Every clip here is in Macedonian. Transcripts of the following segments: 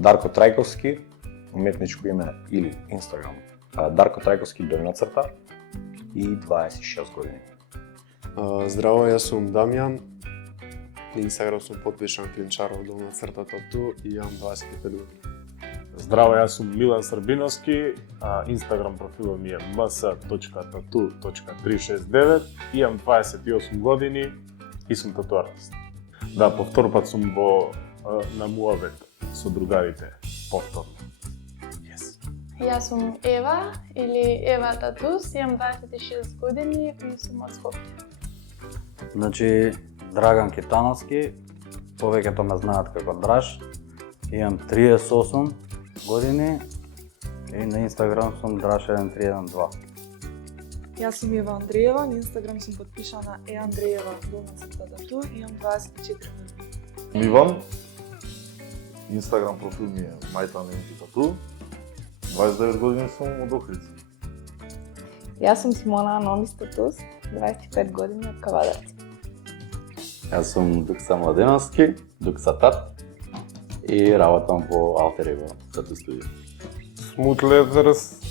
Дарко Трајковски, уметничко име или Инстаграм. Дарко Трајковски долна црта и 26 години. Здраво, јас сум Дамјан. На Инстаграм сум подпишан Клинчаров долна црта тату и имам 25 години. Здраво, јас сум Милан Србиновски, Инстаграм профилот ми е ms.tatu.369, имам 28 години и сум тату артист. Да, по втор пат сум на муавет со другарите, повторно. Yes. Јас сум Ева или Ева Татус, имам 26 години и сум од Скопје. Значи, Драган Китановски, повеќето ме знаат како Драж, имам 38 години и на Инстаграм сум Драж1312. Јас сум Ева Андреева, на Инстаграм сум подпишана Андреева долна црта тату и имам 24 години. Иван, Инстаграм профил ми е Мајта Ненки тату, 29 години сум од Охридска. Јас сум Симона Анонис Татус, 25 години од Кавадац. Јас сум Дукса Младеновски, Дукса Тат и работам во Алтер Его тату студио. Смут Лезерс,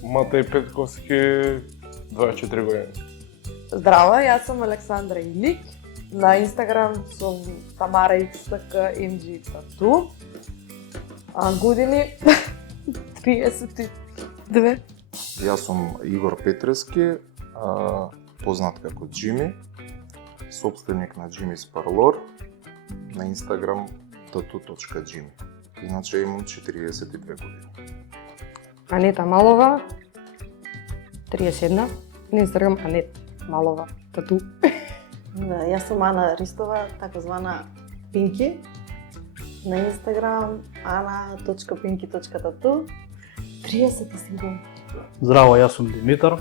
Матеј Петковски, 24 години. Здраво, јас сум Александра Илик. На Инстаграм сум Тамара XTK MG Тату. Години 32. Јас сум Игор Петрески, познат како Джими, собственик на Jimmy's Parlor, на Инстаграм tatu.jimmy. Иначе имам 42 години. Анета Малова, 31, на Инстаграм Анет Малова Тату. Јас сум Ана Ристова, таkozvana Пинки. На Инстаграм ana.pinky.tatu. 37 години. Здраво, јас сум Димитар.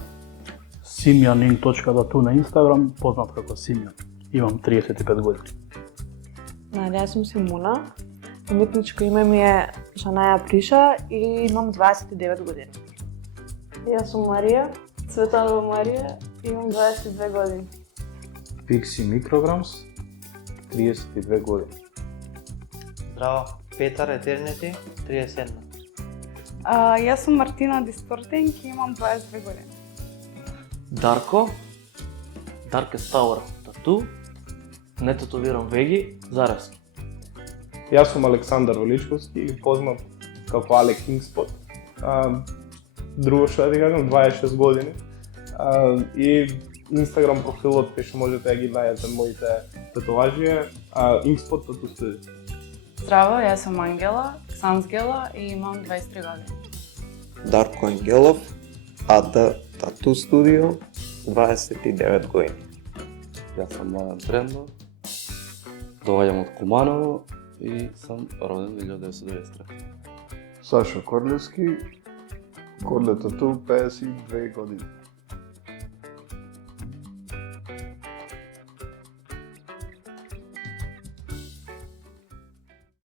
Simjanin.tatu на Инстаграм, познат како Симјан. Имам 35 години. Јас сум Симона. Уметничко име ми е Шанаја Приша и имам 29 години. Јас сум Марија, Цветанова Марија, имам 22 години. Pixi Micrograms, 32 години. Здраво, Петар Етернети, 37. Јас сум Мартина Диспортинг и имам 22 години. Дарко, Darkest Tower тату, не татуирам веги, Заравски. Јас сум Александар Величковски, познат како Але Кингспот. Друго што да ти кажам, 26 години. И Инстаграм профилот кај што можете да ги најдете моите татуажи, Inkspot Tattoo Studio. Здраво, јас сум Ангела, Ксансгела и имам 23 години. Дарко Ангелов, АД Tattoo Studio, 29 години. Јас сум Младен Трендо, доаѓам од Куманово и сум роден 1993. Сашо Корлевски, Корле Тату, 52 години.